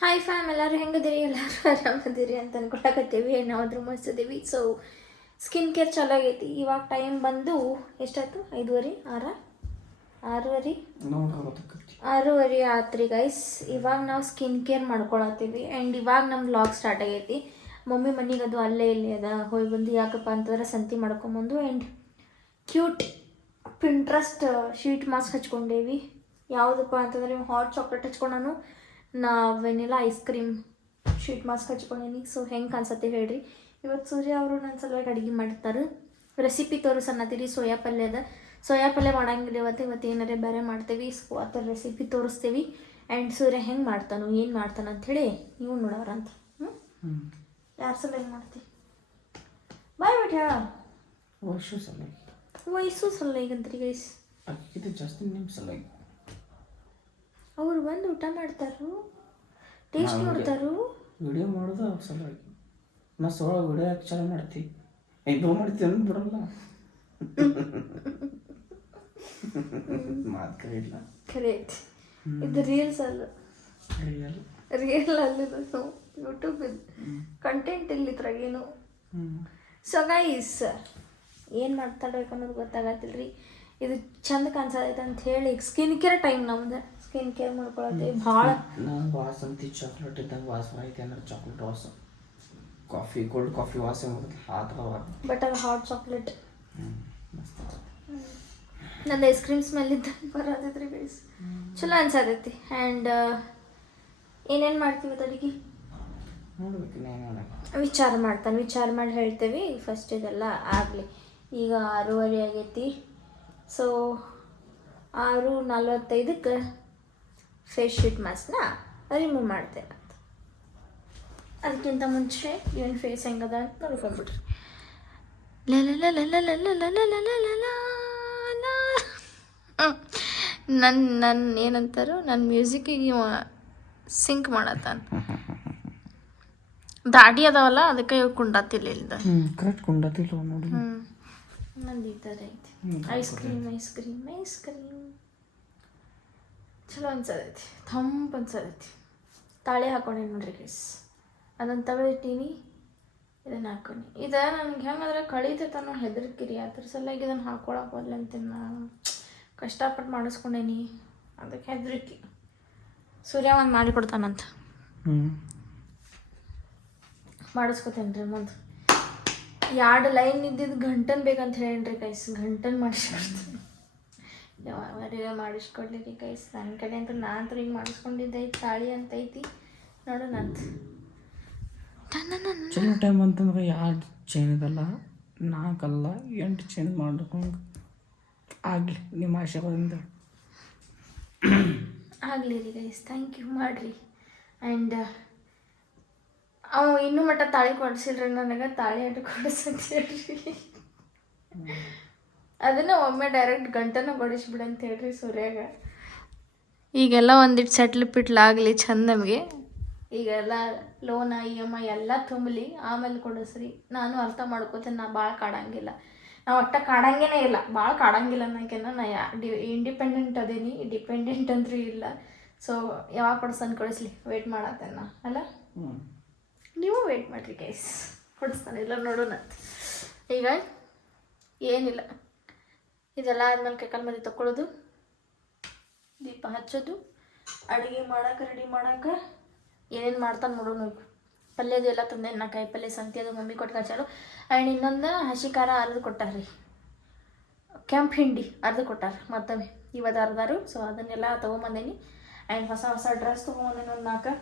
Hi fam, ಎಲ್ಲರೂ ಹೆಂಗದಿರಿ? ಎಲ್ಲರೂ ಆರಾಮದಿರಿ ಅಂತ ಅನ್ಕೊಳಕತ್ತೀವಿ. ನಾವಾದ್ರೂ ಮಸ್ತಿದ್ದೀವಿ. ಸೊ ಸ್ಕಿನ್ ಕೇರ್ ಚಲೋ ಆಗೈತಿ. ಇವಾಗ ಟೈಮ್ ಬಂದು ಎಷ್ಟಾಯ್ತು? 5:30 6:30 ಆತ್ರಿ ಗೈಸ್. ಇವಾಗ ನಾವು ಸ್ಕಿನ್ ಕೇರ್ ಮಾಡ್ಕೊಳತ್ತೀವಿ. ಆ್ಯಂಡ್ ಇವಾಗ ನಮ್ಮ ವ್ಲಾಗ್ ಸ್ಟಾರ್ಟ್ ಆಗೈತಿ. ಮಮ್ಮಿ ಮನೆಗೆ ಅದು ಅಲ್ಲೇ ಇಲ್ಲಿ ಅದ ಹೋಗಿ ಬಂದು ಯಾಕಪ್ಪ ಅಂತಂದ್ರೆ ಸಂತಿ ಮಾಡ್ಕೊಂಬಂದು. And cute Pinterest sheet mask ಹಚ್ಕೊಂಡೇವಿ. ಯಾವುದಪ್ಪ ಅಂತಂದರೆ ಹಾಟ್ ಚಾಕ್ಲೇಟ್ ಹಚ್ಕೊಂಡಾನು, ನಾ vanilla ice cream sheet mask ಹಚ್ಕೊಂಡೀನಿ. ಸೊ ಹೆಂಗೆ ಕಾಣಿಸತ್ತೆ ಹೇಳ್ರಿ. ಇವತ್ತು ಸೂರ್ಯ ಅವರು ನನ್ನ ಸಲುವಾಗಿ ಅಡುಗೆ ಮಾಡ್ತಾರೆ. ರೆಸಿಪಿ ತೋರಿಸನ್ನತ್ತೀರಿ. ಸೋಯಾ ಪಲ್ಯ ಮಾಡಂಗಿಲ್ಲ ಇವತ್ತು ಏನಾರೇ ಬೇರೆ ಮಾಡ್ತೀವಿ. ಸೊ ಆ ಥರ ರೆಸಿಪಿ ತೋರಿಸ್ತೀವಿ. ಆ್ಯಂಡ್ ಸೂರ್ಯ ಹೆಂಗೆ ಮಾಡ್ತಾನೋ ಏನು ಮಾಡ್ತಾನೆ ಅಂಥೇಳಿ ನೀವು ನೋಡೋರಂತ. ಯಾರ ಸಲ ಹೆಂಗೆ ಮಾಡ್ತೀವಿ? ಬಾಯ್ ಬಿಟ್ಟು ಹೇಳ. ವಯಸ್ಸು ಸಲ ಈಗಂತ್ರಿ ಗೈಸ್. ಜಾಸ್ತಿ ನಿಮ್ಮ ಸಲ ಅವ್ರು ಬಂದು ಊಟ ಮಾಡ್ತಾರು, ಟೇಸ್ಟ್ ನೋಡ್ತಾರು. ವಿಡಿಯೋ ಮಾಡೋದು ಅವ್ರ ಸಲುವಾಗಿ. ನಾ ವಿಡಿಯೋ ಯಾಕೆ ಚಾಲು ಮಾಡ್ತಿ? ಇಬ್ಬರು ಮಾಡ್ತೀವಿ ಬಿಡಲ್ಲ. ಮಾತು ಕರೆಯಿಲ್ಲ. ಕರೆಕ್ಟ್. ಇದು ರೀಲ್ಸ್ ಅಲ್ಲ, ರಿಯಲ್ ಅಲ್ಲಿದು ಯೂಟ್ಯೂಬ್ ಇದು ಕಂಟೆಂಟ್ ಇಲ್ಲಿ ಇದ್ರಾಗೇನು. ಸೊ ಗೈಸ್, ಏನು ಮಾತಾಡ್ಬೇಕು ಅನ್ನೋದು ಗೊತ್ತಾಗತ್ತಿಲ್ರಿ. ಇದು ಚಂದ ಕಾಣಿಸೋದೈತೆ ಅಂತ ಹೇಳಿ ಸ್ಕಿನ್ ಕೇರ್ ಟೈಮ್ ನಮ್ದು. ಸ್ಕಿನ್ ಕೇರ್ ಮಾಡ್ಕೊಳತ್ತೀವಿ ಭಾಳ. ನಾನು ವಾಸ ಅಂತಿ ಚಾಕ್ಲೇಟ್ ಇದ್ದಾಗ ವಾಸ ಐತೆ ಅಂದ್ರೆ ಚಾಕ್ಲೇಟ್ ವಾಸ, ಕಾಫಿ ಕೋಲ್ಡ್ ಕಾಫಿ ವಾಸ ಮಾಡೋದು ಆ ಥರ. ಬಟ್ ಅದು ಹಾಟ್ ಚಾಕ್ಲೇಟ್ ನಂದು ಐಸ್ ಕ್ರೀಮ್ ಸ್ಮೆಲ್ ಇದ್ದಂಗೆ ಬರೋದೈತ್ರಿ ಗೈಸ್. ಚಲೋ ಅನ್ಸತೈತಿ. ಆ್ಯಂಡ್ ಏನೇನು ಮಾಡ್ತೀವಿ ಅಡಿಗೆ ನೋಡ್ಬೇಕು. ವಿಚಾರ ಮಾಡಿ ಹೇಳ್ತೇವೆ. ಫಸ್ಟ್ ಇದೆಲ್ಲ ಆಗಲಿ. ಈಗ 6:30 ಆಗೈತಿ. ಸೊ 6:45ಕ್ಕೆ ಫೇಸ್ ಶೀಟ್ ಮಾಸ್ಕ್ನ ರಿಮೂವ್ ಮಾಡ್ತೇನೆ. ಅದಕ್ಕಿಂತ ಮುಂಚೆ ಇವನ್ ಫೇಸ್ ಹೆಂಗದ ಅಂತ ನೋಡ್ಕೊಂಡ್ಬಿಟ್ರಿ. ನನ್ನ ಏನಂತಾರೋ ನನ್ನ ಮ್ಯೂಸಿಕ್ಕಿಗೆ ಸಿಂಕ್ ಮಾಡತ್ತಾನ. ದಾಡಿ ಅದಾವಲ್ಲ ಅದಕ್ಕೆ ಇವಾಗ ಕುಂಡಾತಿಲ್ಲ ಇಲ್ದ. ಕರೆಕ್ಟ್ ಕುಂಡಾತಿಲ್ಲ ನೋಡಿ. ನಂದು ಈ ಥರ ಐತಿ. ಐಸ್ ಕ್ರೀಮ್ ಚಲೋ ಅನ್ಸದೈತಿ. ತಂಪು ಅನ್ಸದೈತಿ. ತಾಳೆ ಹಾಕೊಂಡೇನಿ ನೋಡ್ರಿ ಗೈಸ್. ಅದನ್ನು ತಗೊಳಿಟ್ಟೀನಿ, ಇದನ್ನು ಹಾಕೊಂಡು. ಇದು ನನಗೆ ಹೆಂಗಂದ್ರೆ ಕಳೀತೈತೆ ಅನ್ನೋ ಹೆದರ್ಕಿರಿ. ಅದ್ರ ಸಲುವಾಗಿ ಇದನ್ನು ಹಾಕೊಳಕ್ಕೆ ಹೋಗ್ಲಿ ಅಂತೀನಿ. ನಾನು ಕಷ್ಟಪಟ್ಟು ಮಾಡಿಸ್ಕೊಂಡೇನಿ, ಅದಕ್ಕೆ ಹೆದರಿಕೆ. ಸೂರ್ಯ ಒಂದು ಮಾಡಿಕೊಡ್ತಾನಂತ ಮಾಡಿಸ್ಕೊತೇನೆ ರೀ. ಮುಂದೆ 2 ಲೈನ್ ಇದ್ದಿದ್ದು ಗಂಟನ್ ಬೇಕಂತ ಹೇಳೇನ್ರಿ ಗೈಸ್. ಗಂಟನ್ ಮಾಡಿಸ್ಕೊಡ್ತೀನಿ. ಯಾವಾಗ ಮಾಡಿಸ್ಕೊಡ್ಲಿ ರೀ ಗೈಸ್. ನನ್ನ ಕಡೆ ಅಂತೂ ನಾನಂತೂ ಹಿಂಗೆ ಮಾಡಿಸ್ಕೊಂಡಿದ್ದೈತಿ. ತಾಳಿ ಅಂತ ಐತಿ ನೋಡೋಣ ಅಂತ. ಚಲೋ ಟೈಮ್ ಅಂತಂದ್ರೆ 2 ಚೈನ್ ಇದಲ್ಲ, 4 ಅಲ್ಲ 8 ಚೈನ್ ಮಾಡ್ಕೊಂಡು ಆಗಲಿ ನಿಮ್ಮ ಆಶೀರ್ವಾದದಿಂದ. ಆಗಲಿ ರೀ ಗೈಸ್, ಥ್ಯಾಂಕ್ ಯು ಮಾಡಿರಿ. ಆ್ಯಂಡ್ ಅವ ಇನ್ನೂ ಮಟ್ಟ ತಾಳಿ ಕೊಡಿಸಿಲ್ರಿ ನನಗೆ. ತಾಳಿ ಅಡ್ಡು ಕೊಡಿಸಂತ ಹೇಳ್ರಿ. ಅದನ್ನು ಒಮ್ಮೆ ಡೈರೆಕ್ಟ್ ಗಂಟನ ಕೊಡಿಸ್ಬಿಡು ಅಂತ ಹೇಳ್ರಿ ಸೂರ್ಯಾಗ. ಈಗೆಲ್ಲ ಒಂದಿಟ್ಟು ಸೆಟ್ಲ್ ಪಿಟ್ಲಾಗಲಿ ಚಂದ ನಮಗೆ. ಈಗೆಲ್ಲ ಲೋನ EMI ಎಲ್ಲ ತುಂಬಲಿ, ಆಮೇಲೆ ಕೊಡಿಸ್ರಿ. ನಾನು ಅರ್ಥ ಮಾಡ್ಕೋತೀನಿ. ನಾ ಭಾಳ ಕಾಡಂಗಿಲ್ಲ. ನಾವು ಒಟ್ಟು ಕಾಡಂಗೇನೇ ಇಲ್ಲ, ಭಾಳ ಕಾಡಂಗಿಲ್ಲ ಅನ್ನೋಕೆನ. ನಾ ಇಂಡಿಪೆಂಡೆಂಟ್ ಅದೇನಿ, ಡಿಪೆಂಡೆಂಟ್ ಅಂದ್ರೂ ಇಲ್ಲ. ಸೊ ಯಾವಾಗ ಕೊಡಿಸ್ಲಿ ವೆಯ್ಟ್ ಮಾಡತ್ತೇನ ಅಲ್ಲ. ನೀವು ವೆಯ್ಟ್ ಮಾಡಿರಿ ಗೈಸ್, ಕೊಡಿಸ್ತಾನೆ ಇಲ್ಲ ನೋಡೋಣ. ಈಗ ಏನಿಲ್ಲ, ಇದೆಲ್ಲ ಆದ್ಮೇಲೆ ಕೈಕಾಲು ಮದಿ ತಗೊಳ್ಳೋದು, ದೀಪ ಹಚ್ಚೋದು, ಅಡುಗೆ ಮಾಡೋಕೆ ರೆಡಿ ಮಾಡೋಕೆ ಏನೇನು ಮಾಡ್ತಾನೆ ನೋಡೋಣ. ಪಲ್ಯದು ಎಲ್ಲ ತಂದೆ. ನಾ ಕಾಯಿ ಪಲ್ಯ ಸಂತಿ ಅದು ಮಮ್ಮಿ ಕೊಟ್ಟು ಹಚ್ಚಾರು. ಆ್ಯಂಡ್ ಇನ್ನೊಂದು ಹಸಿ ಖಾರ ಅರ್ದು ಕೊಟ್ಟಾರ್ರಿ. ಕೆಂಪು ಹಿಂಡಿ ಅರ್ದು ಕೊಟ್ಟಾರ ಮತ್ತೊಮ್ಮೆ ಇವತ್ತು ಅರ್ದಾರು. ಸೊ ಅದನ್ನೆಲ್ಲ ತೊಗೊಂಬಂದೇನಿ. ಆ್ಯಂಡ್ ಹೊಸ ಡ್ರೆಸ್ ತೊಗೊಂಬಂದೇನಿ. ಒಂದು 4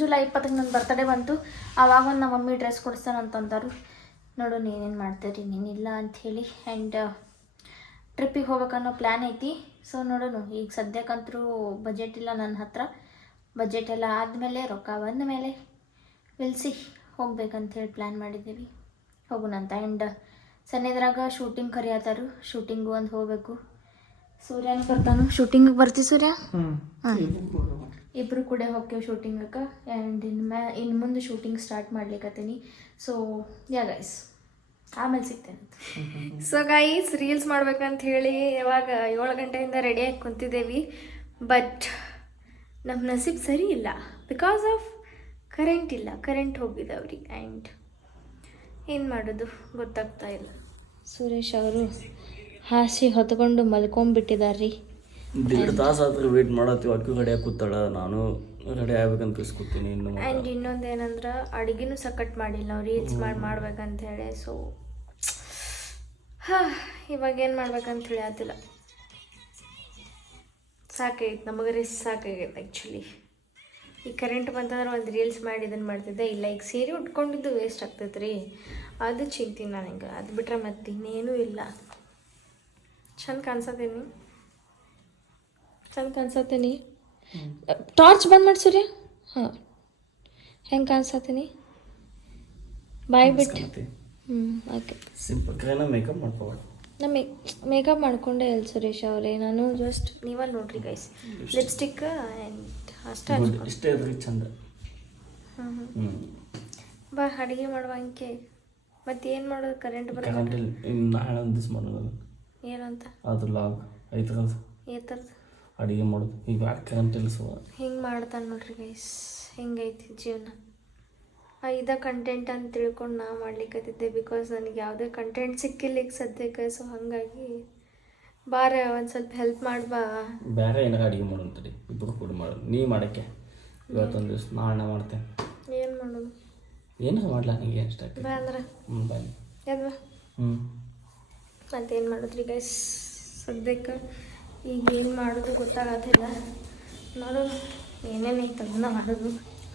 ಜುಲೈ 20ಕ್ಕೆ ನನ್ನ ಬರ್ತಡೇ ಬಂತು. ಆವಾಗ ಒಂದು ನಮ್ಮ ಮಮ್ಮಿ ಡ್ರೆಸ್ ಕೊಡಿಸ್ತಾನಂತಂದರು. ನೋಡೋಣ ಏನೇನು ಮಾಡ್ತೀರಿ ನೀನಿಲ್ಲ ಅಂಥೇಳಿ. ಆ್ಯಂಡ್ ಟ್ರಿಪ್ಪಿಗೆ ಹೋಗ್ಬೇಕನ್ನೋ ಪ್ಲ್ಯಾನ್ ಐತಿ. ಸೊ ನೋಡೋಣ. ಈಗ ಸದ್ಯಕ್ಕಂತರೂ ಬಜೆಟ್ ಇಲ್ಲ ನನ್ನ ಹತ್ರ. ಬಜೆಟ್ ಎಲ್ಲ ಆದಮೇಲೆ, ರೊಕ್ಕ ಬಂದ ಮೇಲೆ ವಿಲ್ಸಿ ಹೋಗ್ಬೇಕಂಥೇಳಿ ಪ್ಲ್ಯಾನ್ ಮಾಡಿದ್ದೀವಿ. ಹೋಗೋಣಂತ. ಆ್ಯಂಡ್ ಸನ್ನಿದ್ರಾಗ ಶೂಟಿಂಗ್ ಕರಿಯತ್ತಾರು. ಶೂಟಿಂಗು ಒಂದು ಹೋಗಬೇಕು. ಸೂರ್ಯನ ಬರ್ತಾನು. ಶೂಟಿಂಗಿಗೆ ಬರ್ತೀವಿ ಸೂರ್ಯ? ಇಬ್ಬರು ಕೂಡ ಹೋಗ್ತೇವೆ ಶೂಟಿಂಗಕ್ಕೆ. ಆ್ಯಂಡ್ ಇನ್ನು ಮುಂದೆ ಶೂಟಿಂಗ್ ಸ್ಟಾರ್ಟ್ ಮಾಡ್ಲಿಕ್ಕತ್ತೀನಿ. ಸೊ ಯಾ ಗೈಸ್, ಆಮೇಲೆ ಸಿಗ್ತೇನೆ. ಸೊ ಗೈಸ್, ರೀಲ್ಸ್ ಮಾಡ್ಬೇಕಂತ ಹೇಳಿ ಯಾವಾಗ 7 ಗಂಟೆಯಿಂದ ರೆಡಿಯಾಗಿ ಕುಂತಿದ್ದೇವೆ. ಬಟ್ ನಮ್ಮ ನಸೀಬ್ ಸರಿ ಇಲ್ಲ. ಬಿಕಾಸ್ ಆಫ್ ಕರೆಂಟ್ ಇಲ್ಲ, ಕರೆಂಟ್ ಹೋಗಿದೆ ಅವ್ರಿಗೆ. ಆ್ಯಂಡ್ ಏನು ಮಾಡೋದು ಗೊತ್ತಾಗ್ತಾ ಇಲ್ಲ. ಸುರೇಶ್ ಅವರು ಹಾಸಿ ಹೊತ್ಕೊಂಡು ಮಲ್ಕೊಂಡ್ಬಿಟ್ಟಿದ್ದಾರೆ ರೀ. 1.5 ತಾಸು ಆದ್ರೆ ವೇಟ್ ಮಾಡತ್ತೀವಿ. ಅಕ್ಕಿ ರೆಡಿಯಾಗಿ ಕೂತಾಳ, ನಾನು ರೆಡಿ ಆಗ್ಬೇಕಂತ ಕೂತೀನಿ ಇನ್ನು. ಆ್ಯಂಡ್ ಇನ್ನೊಂದು ಏನಂದ್ರೆ ಅಡುಗೆನೂ ಸಕಟ್ ಮಾಡಿಲ್ಲ ನಾವು ರೀಲ್ಸ್ ಮಾಡ್ಬೇಕಂತ ಹೇಳಿ. ಸೊ ಇವಾಗ ಏನು ಮಾಡ್ಬೇಕಂತ ಹೇಳಿ ಆತಿಲ್ಲ. ಸಾಕಾಗೈತೆ ನಮಗೆ ರೀ, ಸಾಕಾಗೈತೆ ಆ್ಯಕ್ಚುಲಿ. ಈಗ ಕರೆಂಟ್ ಬಂತಂದ್ರೆ ಒಂದು ರೀಲ್ಸ್ ಮಾಡಿ ಇದನ್ನು ಮಾಡ್ತಿದ್ದೆ. ಇಲ್ಲ ಈಗ ಸೀರೆ ಉಟ್ಕೊಂಡಿದ್ದು ವೇಸ್ಟ್ ಆಗ್ತೈತೆ ರೀ, ಅದು ಚಿಂತೀನಿ ನನಗೆ. ಅದು ಬಿಟ್ರೆ ಮತ್ತೆ ಇನ್ನೇನೂ ಇಲ್ಲ. ಚಂದ ಕಾಣಿಸತ್ತೀನಿ, ಚಂದ ಕಾಣಿಸತ್ತೀನಿ. ಟಾರ್ಚ್ ಬಂದ್ ಮಾಡಿ ಸೂರ್ಯ. ಹಾಂ, ಹೆಂಗೆ ಕಾಣಿಸತ್ತೀನಿ ಬಾಯ್ ಬಿಟ್ಟು. ಓಕೆ, ಸಿಂಪಲ್ ಮೇಕಪ್ ಮಾಡ್ಕೋಬೇಡ. ನಾ ಮೇಕಪ್ ಮಾಡ್ಕೊಂಡೆ ಇಲ್ಲ ಸುರೇಶ್ ಅವರೇ. ನಾನು ಜಸ್ಟ್ ನೀವಲ್ಲಿ ನೋಡ್ರಿ ಗೈಸ್, ಲಿಪ್ಸ್ಟಿಕ್ ಆ್ಯಂಡ್ ಅಷ್ಟೇ ಇಷ್ಟೇ ಅದ್ರಿ ಚಂದ. ಬಾ ಅಡುಗೆ ಮಾಡುವಂಗೆ. ಮತ್ತೆ ಏನು ಮಾಡೋದು, ಕರೆಂಟ್ ಬರೋದು. ನಾಳೆ ಒಂದು ದಿವ್ಸ ಮಾಡೋದು. ಏನಂತ ಅದು ಲಾಗ್ ಐತರದು ಈ ಥರದ್ದು ಅಡುಗೆ ಮಾಡೋದು. ಈಗ ಕರೆಂಟ್ ಇಲ್ಲ ಸೊ ಹಿಂಗೆ ಮಾಡ್ತಾನೆ ನೋಡ್ರಿ ಗೈಸ್. ಹಿಂಗೈತಿ ಜೀವನ. ಇದ ಕಂಟೆಂಟ್ ಅಂತ ತಿಳ್ಕೊಂಡು ನಾ ಮಾಡ್ಲಿಕ್ಕತ್ತಿದ್ದೆ. ಬಿಕಾಸ್ ನನಗೆ ಯಾವುದೇ ಕಂಟೆಂಟ್ ಸಿಕ್ಕಿಲ್ಲ ಈಗ ಸದ್ಯಕ್ಕೆ. ಸೊ ಹಾಗಾಗಿ ಬಾರ ಒಂದು ಸ್ವಲ್ಪ ಹೆಲ್ಪ್ ಮಾಡ್ಬಾ. ಬೇರೆ ಏನಾರ ಅಡುಗೆ ಮಾಡೋಂತಡಿ, ಇಬ್ಬರು ಕೂಡ ಮಾಡೋದು. ನೀ ಮಾಡೋಕ್ಕೆ ಇವತ್ತೊಂದು ದಿವ್ಸ ನಾಳೆ ಮಾಡ್ತೇನೆ. ಏನು ಮಾಡೋದು, ಏನಾರ ಮಾಡ್ಲಾ ನನಗೆ ಇಷ್ಟ. ಬಾ ಅಂದ್ರೆ ಬಾಯ್ ಯಾವ್ದು ಮತ್ತೇನು ಮಾಡಿದ್ರಿ ಗೈಸ್. ಸದ್ಯಕ್ಕೆ ಈಗ ಏನು ಮಾಡೋದು ಗೊತ್ತಾಗತ್ತಿಲ್ಲ. ನೋಡೋದು ಏನೇನು ಐತೆ ಅದನ್ನ ಮಾಡೋದು.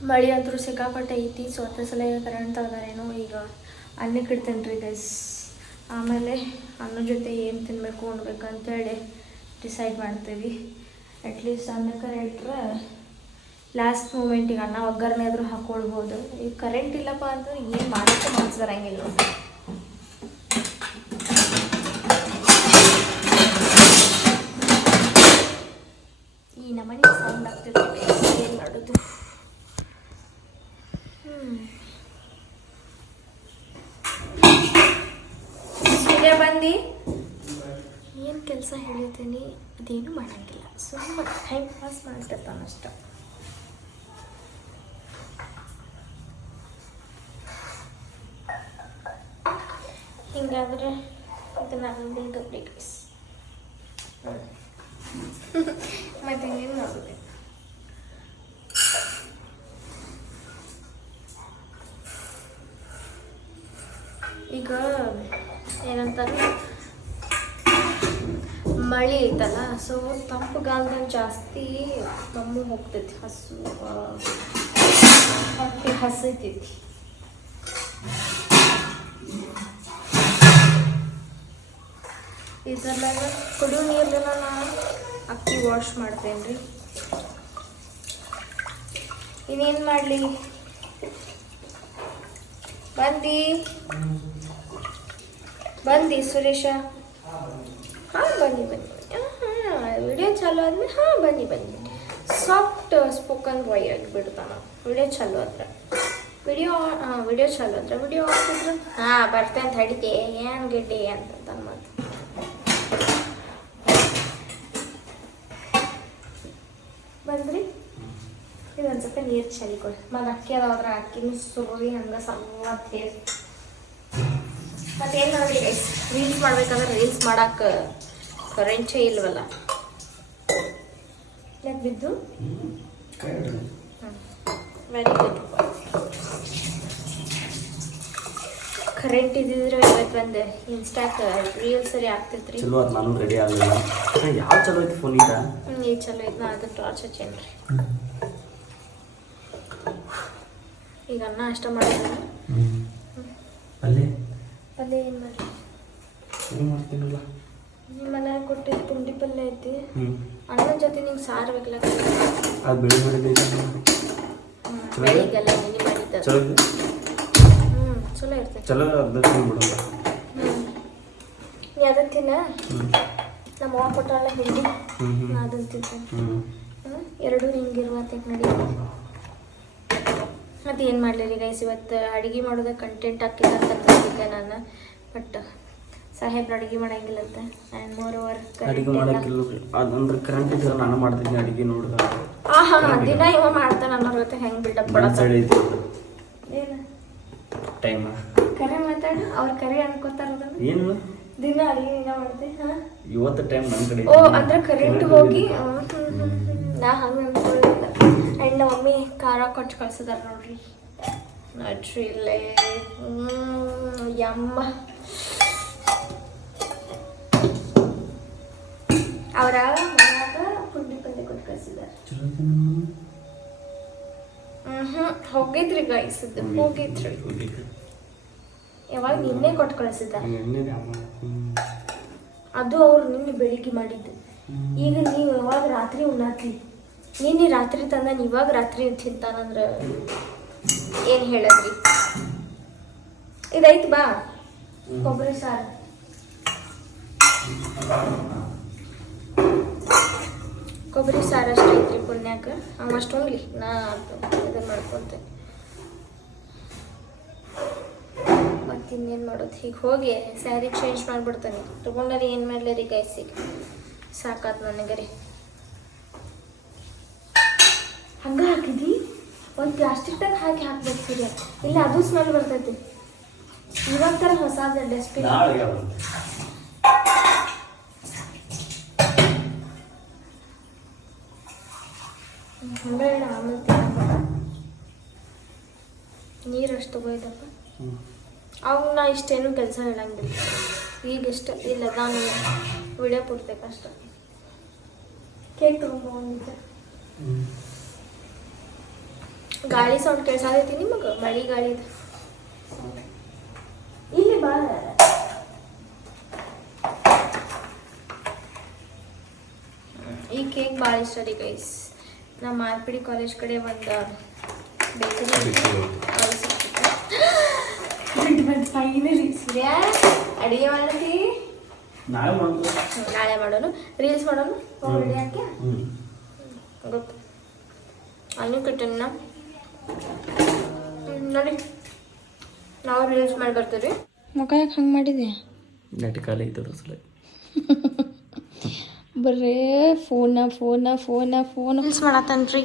ಮಳೆ ಅಂತೂ ಸಿಕ್ಕಾಪಟ್ಟೆ ಐತಿ. ಸೊ ಹತ್ತು ಸಲ ಕರೆಂಟ್ ತೆಗ್ದಾರೇನೋ. ಈಗ ಅನ್ನಕ್ಕೆ ಇಡ್ತೇನೆ ರೀ ಗೈಸ್. ಆಮೇಲೆ ಅನ್ನ ಜೊತೆ ಏನು ತಿನ್ನಬೇಕು ಉಣ್ಬೇಕು ಅಂತೇಳಿ ಡಿಸೈಡ್ ಮಾಡ್ತೀವಿ. ಅಟ್ಲೀಸ್ಟ್ ಅನ್ನಕ್ಕೆ ಇಟ್ಟರೆ ಲಾಸ್ಟ್ ಮೂಮೆಂಟಿಗೆ ಅನ್ನ ಒಗ್ಗರಣೆ ಆದರೂ ಹಾಕ್ಕೊಳ್ಬೋದು. ಈಗ ಕರೆಂಟ್ ಇಲ್ಲಪ್ಪ ಅಂದ್ರೆ ಏನು ಮಾಡೋಕ್ಕೆ ಮನ್ಸು ಬರಂಗಿಲ್ಲ. ಈ ನಮನಿ ಸೌಂಡ್ ಆಗ್ತಿರ್ತದೆ. ಏನು ಮಾಡೋದು. ಸೂರ್ಯ ಬಂದು ಏನು ಕೆಲಸ ಹೇಳಿದ್ದೀನಿ ಅದೇನು ಮಾಡೋಂಗಿಲ್ಲ. ಸುಮ್ಮನೆ ಟೈಮ್ ಪಾಸ್ ಮಾಡ್ತಿರ್ತಾನಷ್ಟ. ಹಿಂಗಾದ್ರೆ ಇದನ್ನ ಗಬ್ಬಿ ಗೈಸ್. ಮತ್ತೆ ಇನ್ನೇನು ಮಾಡೋದು. ಈಗ ಏನಂತಾರೆ ಮಳೆ ಐತಲ್ಲ. ಸೊ ತಂಪುಗಾಲದಲ್ಲಿ ಜಾಸ್ತಿ ದಮ್ಮು ಹೋಗ್ತೈತಿ, ಹಸು ಹೊಟ್ಟೆ ಹಸೈತೈತಿ. ಇದರಲ್ಲಾಗ ಕುಡಿಯೋ ನೀರನ್ನ ನಾನು ಅಕ್ಕಿ ವಾಶ್ ಮಾಡ್ತೇನೆ ರೀ. ಇನ್ನೇನು ಮಾಡಲಿ. ಬಂದು ಸುರೇಶ. ಹಾಂ ಬನ್ನಿ ಹಾಂ ವಿಡಿಯೋ ಚಾಲು ಆದ್ಮೇಲೆ ಹಾಂ ಬನ್ನಿ. ಸಾಫ್ಟ್ ಸ್ಪೋಕನ್ ಬಾಯ್ ಆಗಿಬಿಡ್ತಾನ. ವಿಡಿಯೋ ಚಾಲು ಆದ್ರೆ ವಿಡಿಯೋ ಚಾಲು ಆದ್ರೆ ವಿಡಿಯೋ ಆಗ್ತಿದ್ರು ಹಾಂ ಬರ್ತೇನೆ ತಡಿತೆ ಏನು ಗಿಡ್ಡಿ ಅಂತ ಮತ್ತೆ ಬಂದ್ರಿ. ಇದೊಂದು ಸ್ವಲ್ಪ ನೀರು ಚಳಿ ಕೊಡಿ. ಮತ್ತು ಅಕ್ಕಿ ಅದಾದ್ರೆ ಅಕ್ಕಿನೂ ಸುರಿ ಹಂಗೆ ಸಣ್ಣತ್ ಹೇಳಿ. ಮತ್ತೇನು ನೋಡಿ ಗೈಸ್, ರೀಲ್ಸ್ ಮಾಡ್ಬೇಕಂದ್ರೆ ರೀಲ್ಸ್ ಮಾಡಕ್ಕೆ ಕರೆಂಟೇ ಇಲ್ವಲ್ಲ. ಯಾಕೆ ಬಿದ್ದು? Very good. ಕರೆಂಟ್ ಇದ್ದಿದ್ರೆ ಇವತ್ತು ಒಂದು ಇನ್ಸ್ಟಾಕ್ಕೆ ರೀಲ್ಸ್ ಸರಿ ಆಗ್ತಿತ್ತು ರೀ. ಚಲೋ ಆಯ್ತು, ನಾನು ರೆಡಿ ಆಗಲಿಲ್ಲ. ಯಾವ ಚಲೋ ಐತಿ ಫೋನ್ ಈಗ? ಈಗ ಚಲೋ ಐತೆ. ನಾ ಅದನ್ನು ಟಾರ್ಚ್ ಹಚ್ಚೇನಿ ರೀ. ಈಗ ಅನ್ನ ಅಷ್ಟ ಮಾಡಿದ್ರೆ ಪಲ್ಯ ಏನು ಮಾಡಿ ಮಾಡ್ತೀನಲ್ಲ. ನಿಮ್ಮ ಮನ್ಯಾಗ ಕೊಟ್ಟಿದ್ದು ಪುಂಡಿ ಪಲ್ಯ ಐತಿ. ಅನ್ನದ ಜೊತೆ ನಿಂಗೆ ಸಾರು ಬೇಕಲ್ಲ. ಅದು ಬೆಳಿಗ್ಗೆಲ್ಲ ನೆನೆ ಮಾಡಿದ್ದ ಚಲೋ ಚಲೋ ಇರ್ತೈತೆ. ಚಲೋ ಅರ್ಧ ಬಿಡಲ್ಲ. ನೀ ಅದನ್ನು ತಿನ್ನ. ನಮ್ಮ ಅವ್ವ ಕೊಟ್ಟಾಳ ಹಿಂಡಿ, ನಾ ಅದನ್ನು ತಿಂತೇನೆ. ಎರಡೂ ಹಿಂಗಿರುವತ್ತೈತೆ ನಡಿ. ಮತ್ತು ಏನು ಮಾಡಲಿ ರೀ ಗೈಸ್, ಇವತ್ತು ಅಡುಗೆ ಮಾಡೋದ ಕಂಟೆಂಟ್ ಹಾಕಿಲ್ಲ ಅಂತ ಕಲಿತಿದ್ದೆ ನಾನು. ಬಟ್ ಸಾಹೇಬ್ರು ಅಡುಗೆ ಮಾಡಂಗಿಲ್ಲಂತೆ ಆ್ಯಂಡ್ ಮೋರ್ ಓವರ್ ಅಡುಗೆ ಮಾಡೋಕ್ಕಿಲ್ಲ ಅದಂದ್ರೆ ಕರೆಂಟ್ ಇದ್ರೆ ನಾನು ಮಾಡ್ತಿದ್ದೀನಿ ಅಡುಗೆ ನೋಡಿದ ದಿನ ಇವ ಮಾಡ್ತಾನೆ ಅನ್ನೋರ್ ಗೊತ್ತೆ ಹೆಂಗೆ ಬಿಲ್ಡಪ್ ಸೈಡ್ ಐತಿ ಏನು ಟೈಮ್ ಕರೆ ಮಾತಾಡು ಅವ್ರ ಕರೆ ಅನ್ಕೋತಾರ ಏನು ದಿನ ಅಡುಗೆ ನೀನ ಮಾಡ್ತೆ ಹಾಂ ಇವತ್ತು ಟೈಮ್ ನನ್ನ ಕಡೆ ಓ ಅಂದ್ರೆ ಕರೆಂಟ್ ಹೋಗಿ ನಾ ಹಂಗೆ ಅನ್ಕೊಳ್ಳಿಲ್ಲ ಆ್ಯಂಡ್ ನಮ್ಮ ಮಮ್ಮಿ ಖಾರ ಕೊಟ್ಟು ಕಳ್ಸಿದಾರೆ ನೋಡ್ರಿ ನಟ್ರಿಲ್ಲೇ ಯಮ್ಮ ಅವರ ಮನ್ಯಾಗ ಪುಂಡಿ ಪಲ್ಯ ಕೊಟ್ಟು ಕಳ್ಸಿದಾರೆ ಹೋಗಿದ್ರಿ ಗೈಸ್ ಹೋಗಿದ್ರಿ ಯಾವಾಗ ನಿನ್ನೆ ಕೊಟ್ಟು ಕಳಿಸಿದ್ದಾರೆ ಅದು ಅವ್ರು ನಿನ್ನೆ ಬೆಳಿಗ್ಗೆ ಮಾಡಿದ್ದು ಈಗ ನೀವು ಯಾವಾಗ ರಾತ್ರಿ ಉಣ್ಣಾತ್ಲಿ ನಿನ್ನೆ ರಾತ್ರಿ ತಂದ ಇವಾಗ ರಾತ್ರಿ ತಿಂತಾನಂದ್ರೆ ಏನು ಹೇಳದ್ರಿ ಇದೈತಿ ಬಾ ಕೊಬ್ಬರಿ ಸಾರು ಕೊಬ್ಬರಿ ಸಾರು ಅಷ್ಟು ಐತ್ರಿ ಪುಣ್ಯಾಕ ಅವ ಅಷ್ಟು ಉಣ್ಲಿ ನಾ ಇದನ್ನು ಮಾಡ್ಕೊತೆ ಮತ್ತಿನ್ನೇನು ಮಾಡೋದು ಹೀಗೆ ಹೋಗಿ ಸ್ಯಾರಿ ಚೇಂಜ್ ಮಾಡಿಬಿಡ್ತಾನೆ ತೊಗೊಂಡಾರಿ ಏನು ಮಾಡಲಿ ರೀ ಗೈಸಿಗೆ ಸಾಕಾತು ನನಗೆ ರೀ ಹಂಗೆ ಹಾಕಿದ್ವಿ ಒಂದು ಪ್ಲಾಸ್ಟಿಕ್ದಾಗ ಹಾಕ್ಬೇಕು ಸೀರೆ ಇಲ್ಲ ಅದು ಸ್ಮೆಲ್ ಬರ್ತೈತಿ ಇವಾಗ ಥರ ಹೊಸದ ಡಸ್ಟ್ಬಿನ್ ಹಂಗೆ ಆಮೇಲೆ ನೀರಷ್ಟು ತಗೋಯ್ದಪ್ಪ ಅವಾಗ ನಾ ಇಷ್ಟೇನು ಕೆಲಸ ಹೇಳಂಗಿಲ್ಲ ಈಗಿಷ್ಟ ಇಲ್ಲ ನಾನು ವಿಡಿಯೋ ಕೊಡ್ಬೇಕು ಅಷ್ಟ ಕೇಕ್ ತೊಗೊಂಬ ಗಾಳಿ ಸೌಂಡ್ ಕೇಳ್ಸಾದೈತಿ ನಿಮಗೆ ಮಳಿ ಗಾಳಿ ಇಲ್ಲಿ ಬಾ ಈ ಕೇಕ್ ಭಾಳ ಇಷ್ಟ ರೀ ಗೈಸ್ ನಮ್ಮ ಆರ್ಪಿಡಿ ಕಾಲೇಜ್ ಕಡೆ ಒಂದು ಬೇಕರಿ ಫೈನಲಿ ಸೂರ್ಯ ಅಡುಗೆ ಮಾಡತಿ ನಾಳೆ ಮಾಡೋನು ರೀಲ್ಸ್ ಮಾಡೋನು ರೆಡಿ ಹಾಕಿ ಗೊತ್ತು ಅನ್ನು ಕಟ್ಟಣ ನೋಡಿ ನಾವು ರೀಲ್ಸ್ ಮಾಡಿ ಬರ್ತೀವಿ ಮುಖ ಯಾಕೆ ಹಂಗೆ ಮಾಡಿದೆ ನೆಟ್ ಖಾಲಿ ಐತದ ಸಲ ಬರೇ ಫೋನ ರೀಲ್ಸ್ ಮಾಡತ್ತನ್ರಿ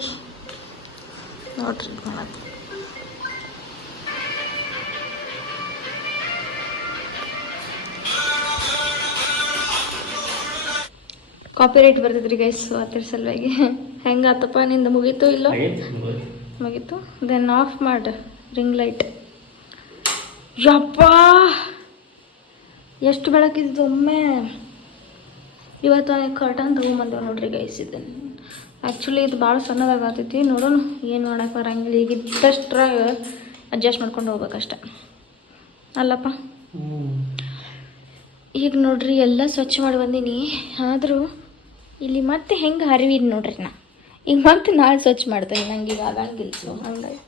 ನೋಡ್ರಿ ಮಾಡತ್ತ ಕಾಪಿರೈಟ್ ಬರ್ತೈತ್ರಿ ಗೈಸ್ ಅದ್ರ ಸಲುವಾಗಿ ಹೆಂಗಾತಪ್ಪ ನಿಂದ ಮುಗೀತು ಇಲ್ಲೋ ಮುಗೀತು ದೆನ್ ಆಫ್ ಮಾಡು ರಿಂಗ್ ಲೈಟ್ ಯಪ್ಪ ಎಷ್ಟು ಬೆಳಕಿದ್ದು ಒಮ್ಮೆ ಇವತ್ತು ಕರ್ಟನ್ ತೊಗೊಂಬಂದೇವು ನೋಡ್ರಿ ಗೈಸ್ ಇದನ್ನು ಆ್ಯಕ್ಚುಲಿ ಇದು ಭಾಳ ಸಣ್ಣದಾಗತ್ತೈತಿ ನೋಡೋಣ ಏನು ಮಾಡೋಕೆ ಬರಂಗಿಲ್ಲ ಈಗ ಇದ್ದಷ್ಟ್ರಾಗ ಅಡ್ಜಸ್ಟ್ ಮಾಡ್ಕೊಂಡು ಹೋಗ್ಬೇಕಷ್ಟ ಅಲ್ಲಪ್ಪ ಈಗ ನೋಡ್ರಿ ಎಲ್ಲ ಸ್ವಚ್ಛ ಮಾಡಿ ಬಂದೀನಿ ಆದರೂ ಇಲ್ಲಿ ಮತ್ತೆ ಹೆಂಗೆ ಹರಿವಿದ್ ನೋಡ್ರಿ ನಾ ಈಗ ಮತ್ತೆ ನಾಳೆ ಸ್ವಚ್ಛ ಮಾಡ್ತೇನೆ ನಂಗೆ ಈಗ ಆಗಂಗಿಲ್ಲ ಸೊ ಹಂಗಾಗಿ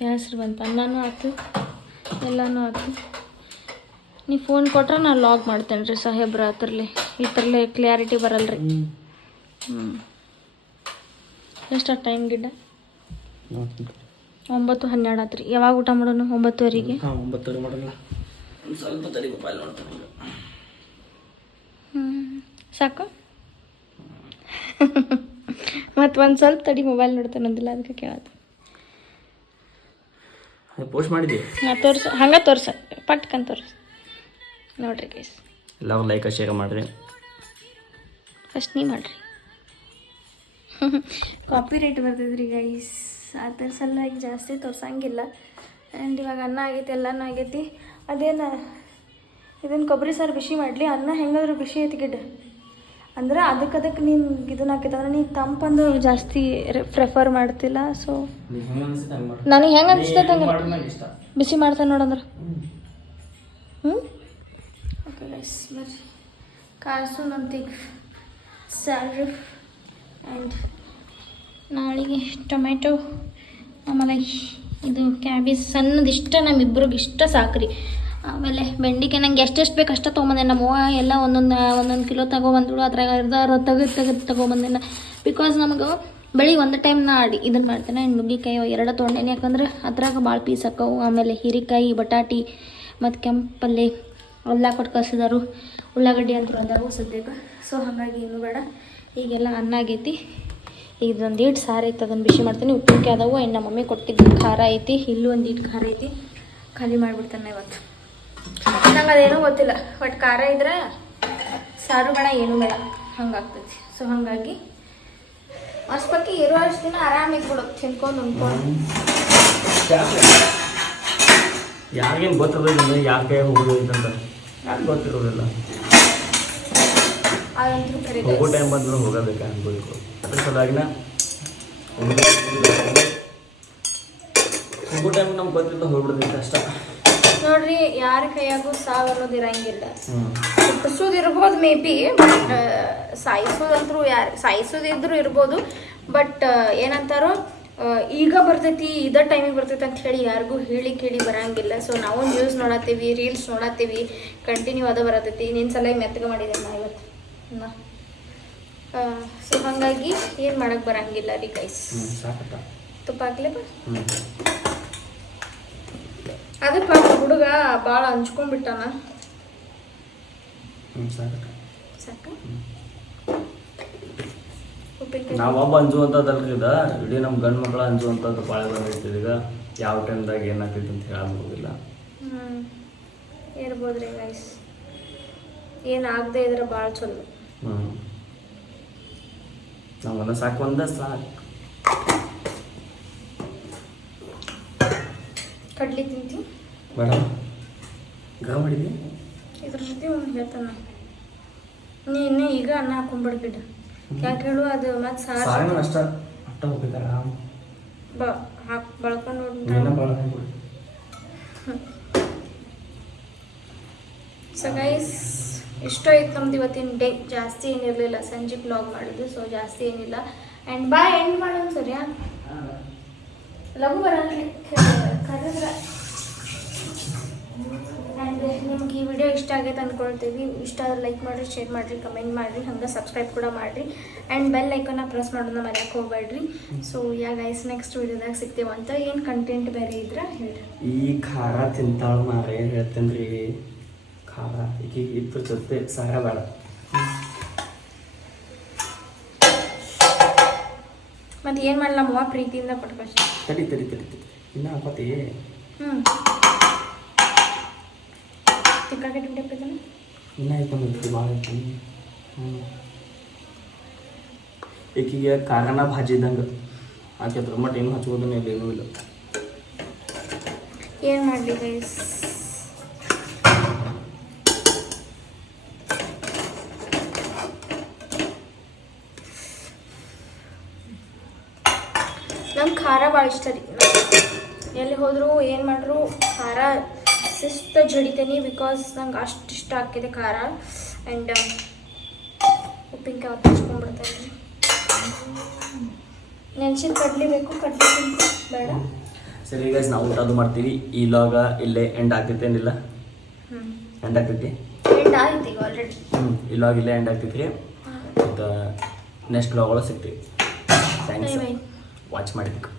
ಬ್ಯಾಸ್ರು ಬಂತು ಅನ್ನನೂ ಆಯ್ತು ಎಲ್ಲನೂ ಆಯ್ತು ನೀವು ಫೋನ್ ಕೊಟ್ರೆ ನಾನು ಲಾಗ್ ಮಾಡ್ತೇನೆ ರೀ ಸಾಹೇಬ್ರ ಈ ಥರಲ್ಲೇ ಕ್ಲಿಯಾರಿಟಿ ಬರಲ್ಲ ರೀ ಎಷ್ಟು ಟೈಮ್ ಗಿಡ್ಡ 9:12 ಆತ್ರಿ ಯಾವಾಗ ಊಟ ಮಾಡೋಣ 9:00 ಮಾಡೋಣ ಸ್ವಲ್ಪ ತಡಿ ಮೊಬೈಲ್ ನೋಡ್ತಾನೆ ಸಾಕು ಮತ್ತು ಒಂದು ಸ್ವಲ್ಪ ತಡಿ ಮೊಬೈಲ್ ನೋಡ್ತಾನಂದಿಲ್ಲ ಅದಕ್ಕೆ ಕೇಳೋದು ಪೋಸ್ಟ್ ಮಾಡಿದ್ದೆ ತೋರ್ಸು ಹಂಗೆ ತೋರ್ಸ ಪಟ್ಕಂತ ತೋರ್ಸು ನೋಡ್ರಿ ಗೈಸ್ ಎಲ್ಲರೂ ಲೈಕ್ ಶೇರ್ ಮಾಡಿರಿ ಫಸ್ಟ್ ನೀವು ಮಾಡಿರಿ ಕಾಪಿ ರೈಟ್ ಬರ್ತೈತ್ರಿ ಗೈಸ್ ಅದ್ರ ಸಲುವಾಗಿ ಜಾಸ್ತಿ ತೋರ್ಸಂಗಿಲ್ಲ ಆ್ಯಂಡ್ ಇವಾಗ ಅನ್ನ ಆಗೈತಿ ಎಲ್ಲನೂ ಆಗೈತಿ ಅದೇನು ಇದನ್ನು ಕೊಬ್ಬರಿ ಸಾರು ಬಿಸಿ ಮಾಡಲಿ ಅನ್ನ ಹೆಂಗಾದ್ರೂ ಬಿಸಿ ಐತಿ ಗಿಡ್ಡ ಅಂದ್ರೆ ಅದಕ್ಕೆ ನೀನು ಇದನ್ನ ಹಾಕೈತೆ ಅಂದ್ರೆ ನೀನು ತಂಪಂದು ಜಾಸ್ತಿ ಪ್ರಿಫರ್ ಮಾಡ್ತಿಲ್ಲ ಸೊ ನನಗೆ ಹೆಂಗೆ ಅನಿಸ್ತೈತೆ ಹಂಗೆ ಬಿಸಿ ಮಾಡ್ತಾನೆ ನೋಡಂದ್ರೆ ಓಕೆ ಗೈಸ್ ಬರ್ರಿ ಕಾಸು ನಂತಿಗೆ ಸಾರು ಆ್ಯಂಡ್ ನಾಳೆಗೆ ಟೊಮೆಟೊ ಆಮೇಲೆ ಇದು ಕ್ಯಾಬೇಜ್ ಸಣ್ಣದಿಷ್ಟ ನಮ್ಮಿಬ್ರಿಗೆ ಇಷ್ಟ ಸಾಕ್ರಿ ಆಮೇಲೆ ಬೆಂಡಿಕಾಯಿ ನಂಗೆ ಎಷ್ಟೆಷ್ಟು ಬೇಕು ಅಷ್ಟೇ ತೊಗೊಂಬಂದೆ ನಮ್ಮವ್ವ ಎಲ್ಲ ಒಂದೊಂದು ಕಿಲೋ ತಗೊಬಂದಳು ಅದ್ರಾಗ ಅರ್ಧ ತೆಗೆದು ತೊಗೊಬಂದೆ ಬಿಕಾಸ್ ನಮಗೆ ಬೆಳಿಗ್ಗೆ ಒಂದು ಟೈಮ್ ನಾ ಇದನ್ನು ಮಾಡ್ತೇನೆ ನುಗ್ಗಿಕಾಯಿ 2 ತೊಗೊಂಡೇನೆ ಯಾಕಂದ್ರೆ ಅದ್ರಾಗ ಭಾಳ ಪೀಸ್ ಹಾಕವು ಆಮೇಲೆ ಹೀರೆಕಾಯಿ ಬಟಾಟಿ ಮತ್ತು ಕೆಂಪು ಪಲ್ಯ ಅಲ್ಲ ಕೊಟ್ಟು ಕಳ್ಸಿದಾರು, ಉಳ್ಳಾಗಡ್ಡಿ ಅಂತೂ ಅದಾವು ಸದ್ಯಕ್ಕೆ. ಸೊ ಹಾಗಾಗಿ ಏನು ಬೇಡ. ಈಗೆಲ್ಲ ಅನ್ನ ಆಗೈತಿ. ಈಗ ಒಂದು ಇಟ್ಟು ಸಾರು ಐತೆ, ಅದನ್ನು ಬಿಸಿ ಮಾಡ್ತೀನಿ. ಉಪ್ಪಿನಕಾಯಿ ಅದಾವು, ಆ್ಯಂಡ್ ನಮ್ಮ ಮಮ್ಮಿ ಕೊಟ್ಟಿದ್ದು ಖಾರ ಐತಿ, ಇಲ್ಲೂ ಒಂದು ಇಟ್ಟು ಖಾರ ಐತಿ. ಖಾಲಿ ಮಾಡಿಬಿಡ್ತಾನೆ ಇವತ್ತು. ನಂಗೆ ಅದೇನೂ ಗೊತ್ತಿಲ್ಲ, ಬಟ್ ಖಾರ ಇದ್ರೆ ಸಾರು ಬೇಡ ಏನೂ ಬೇಡ ಹಂಗಾಗ್ತೈತಿ. ಸೊ ಹಾಗಾಗಿ ಅಷ್ಟಕ್ಕೆ ಇರೋ ಅಷ್ಟು ದಿನ ಆರಾಮಾಗಿ ಬಿಡೋದು, ತಿನ್ಕೊಂಡು ಉಣ್ಕೊಂಡು. ಯಾರಿಗೇನು ಗೊತ್ತಿರೋದಿಲ್ಲ ಯಾರ ಕೈ ಹೋಗೋದು ಅಂತ, ಯಾಕೆ ಗೊತ್ತಿರೋದಿಲ್ಲ. ಅದಂತೂ ಖರೀದಿ ಹೋಗೋ ಟೈಮ್ ಬಂದ್ರೆ ಹೋಗಬೇಕು ಅನ್ಕೋಬೇಕು. ಅದ್ರ ಸಲುವಾಗಿನ ಹೋಗೋ ಟೈಮ್ ನಮ್ಗೆ ಗೊತ್ತಿಲ್ಲ ಹೋಗ್ಬಿಡ್ತೈತೆ ಅಷ್ಟ. ನೋಡ್ರಿ, ಯಾರ ಕೈಯಾಗೂ ಸಾವು ಅನ್ನೋದು ಇರಂಗಿಲ್ಲ. ಹುಟ್ಟಿಸೋದು ಇರ್ಬೋದು ಮೇ ಬಿ, ಬಟ್ ಸಾಯಿಸೋದಂತರೂ ಸಾಯಿಸೋದಿದ್ರು ಇರ್ಬೋದು. ಬಟ್ ಏನಂತಾರೋ ಈಗ ಬರ್ತೈತಿ, ಇದೇ ಟೈಮಿಗೆ ಬರ್ತೈತಿ ಅಂತ ಹೇಳಿ ಯಾರಿಗೂ ಹೇಳಿ ಕೇಳಿ ಬರಂಗಿಲ್ಲ. ಸೊ ನಾವು ನ್ಯೂಸ್ ನೋಡತ್ತೀವಿ, ರೀಲ್ಸ್ ನೋಡತ್ತೀವಿ, ಕಂಟಿನ್ಯೂ ಅದ ಬರತೈತಿ. ನಿನ್ನ ಸಲ ಮೆತ್ತಗೆ ಮಾಡಿದೆ ನಾ ಇವತ್ತು. ಸೊ ಹಾಗಾಗಿ ಏನು ಮಾಡಕ್ಕೆ ಬರಂಗಿಲ್ಲ ರೀ ಗೈಸ್. ತುಪ್ಪ ಹಾಕ್ಲೇಪ. ಅದಕ್ಕೆ ಪಾಪ ಹುಡುಗ ಭಾಳ ಹಂಚ್ಕೊಂಡ್ಬಿಟ್ಟಾನ. ಸಾಕ ನಾವೊಬ್ಬ ಅಂಜುವಂಥದ್ದಲ್ರಿ ಇದ, ಇಡೀ ನಮ್ಮ ಗಂಡು ಮಕ್ಕಳ ಅಂಜುವಂಥದ್ದು ಭಾಳ ಬಂದೈತಿ. ಈಗ ಯಾವ ಟೈಮ್ದಾಗ ಏನಾಗ್ತೈತಿ ಅಂತ ಹೇಳೋದಿಲ್ಲ. ಇರ್ಬೋದ್ರಿ ಗೈಸ್, ಏನಾಗದೆ ಇದ್ರೆ ಭಾಳ ಚಲೋ. ನಮ್ಗೊಂದ ಸಾಕು, ಒಂದ ಸಾಕು. ಕಡ್ಲಿ ತಿಂತೀವಿ ಬೇಡ ಗಾ ಮಾಡಿದ್ವಿ ಇದ್ರ ಜೊತೆ ಒಂದು ಹೇಳ್ತಾನ. ನೀನು ಈಗ ಅನ್ನ ಹಾಕೊಂಡ್ಬಿಡ್ಬಿಡ, ಯಾಕೆ ಹೇಳು, ಅದು ಮತ್ತೆ ಸಾರು ಅಷ್ಟ ಅಷ್ಟ ಹೋಗಿದ್ದಾರ ಬಳ್ಕೊಂಡು ಸೊ ಗೈಸ್, ಇಷ್ಟ ಆಯ್ತು ನಮ್ದು ಇವತ್ತಿನ ಡೇ. ಜಾಸ್ತಿ ಏನಿರಲಿಲ್ಲ, ಸಂಜೆ ಬ್ಲಾಗ್ ಮಾಡಿದ್ದು. ಸೊ ಜಾಸ್ತಿ ಏನಿಲ್ಲ. ಆ್ಯಂಡ್ ಬಾಯ್ ಎಂಡ್ ಮಾಡೋಣ ಸರಿಯಾ? ಲಘು ಬರಲ್ರಿ ಕರೆದ್ರೆ. ಆ್ಯಂಡ್ ನಿಮ್ಗೆ ಈ ವಿಡಿಯೋ ಇಷ್ಟ ಆಗೈತೆ ಅಂದ್ಕೊಳ್ತೀವಿ. ಇಷ್ಟ ಆದ್ರೆ ಲೈಕ್ ಮಾಡಿರಿ, ಶೇರ್ ಮಾಡಿರಿ, ಕಮೆಂಟ್ ಮಾಡಿರಿ, ಹಂಗೆ ಸಬ್ಸ್ಕ್ರೈಬ್ ಕೂಡ ಮಾಡಿರಿ. ಆ್ಯಂಡ್ ಬೆಲ್ ಐಕನ್ನ ಪ್ರೆಸ್ ಮಾಡೋದನ್ನ ಮರ್ಯಾಕೆ ಹೋಗ್ಬೇಡ್ರಿ. ಸೊ ಯಾ ಗೈಸ್, ನೆಕ್ಸ್ಟ್ ವಿಡಿಯೋದಾಗ ಸಿಗ್ತೇವಂತ. ಏನು ಕಂಟೆಂಟ್ ಬೇರೆ ಇದ್ರೆ ಹೇಳ್ರಿ. ಈ ಖಾರ ತಿಂತಾಳು ಮಾರೇ ಹೇಳ್ತೇನೆ ರೀ. ಖಾರ ಈಗ ಇದ್ರ ಜೊತೆ ಸಾರ ಬೇಡ. ಮತ್ತೆ ಏನು ಮಾಡಲ್ಲ, ನಮ್ಮವ್ವ ಪ್ರೀತಿಯಿಂದ ಕೊಟ್ಕಷ್ಟ. ತಡಿ ತಡಿ ತಡಿ ತಡಿ ಇನ್ನು ಹಾಕೋತಿ. ತಿಕ್ಕಾಗೆ ಟಿಪ್ಪಿದ್ದಾನೆ ಇನ್ನೂ ಐತಿ ಭಾಳ ಐತಿ. ಈಕಿಗೆ ಖಾರನ ಭಾಜಿ ಇದ್ದಂಗೆ ಹಾಕಿದ್ರ ಮಟ್ ಏನು ಹಚ್ಕೋದನ್ನ ಇಲ್ಲ, ಏನೂ ಇಲ್ಲ. ಏನು ಮಾಡಲಿ ಗೈಸ್, ನಂಗೆ ಖಾರ ಭಾಳ ಇಷ್ಟ ರೀ. ಎಲ್ಲಿ ಹೋದರೂ ಏನು ಮಾಡ್ರು ಖಾರ ಶಿಸ್ತು ಜಡಿತೀನಿ, ಬಿಕಾಸ್ ನಂಗೆ ಅಷ್ಟು ಇಷ್ಟ ಆಗ್ತಿದೆ ಖಾರ. ಆ್ಯಂಡ್ ಉಪ್ಪಿನಕಾಯಿ ಹೊತ್ತು ಹಚ್ಕೊಂಡ್ಬಿಡ್ತೇನೆ ರೀ. ನೆನ್ಸಿನ ಕಡ್ಲಿ ಬೇಕು, ಕಡ್ಲಿ ಬೇಡ. ಸರಿ ಗೈಸ್, ನಾವು ಊಟ ಅದು ಮಾಡ್ತೀವಿ. ಈ ಲಾಗ ಇಲ್ಲೇ ಎಂಡ್ ಆಗ್ತೈತೇನಿಲ್ಲ? ಎಂಡ್ ಆಗ್ತೈತಿ, ಎಂಡ್ ಆಯ್ತು ಈಗ ಆಲ್ರೆಡಿ. ಈ ಲಾಗ್ ಇಲ್ಲೇ ಎಂಡ್ ಆಗ್ತೈತಿ ರೀ. ಮತ್ತು ನೆಕ್ಸ್ಟ್ ಲಾಗ್ ಒಳಗೆ ಸಿಗ್ತೀವಿ. ಥ್ಯಾಂಕ್ಸ್ ವಾಚ್ ಮಾಡಿದ್ದಕ್ಕೆ.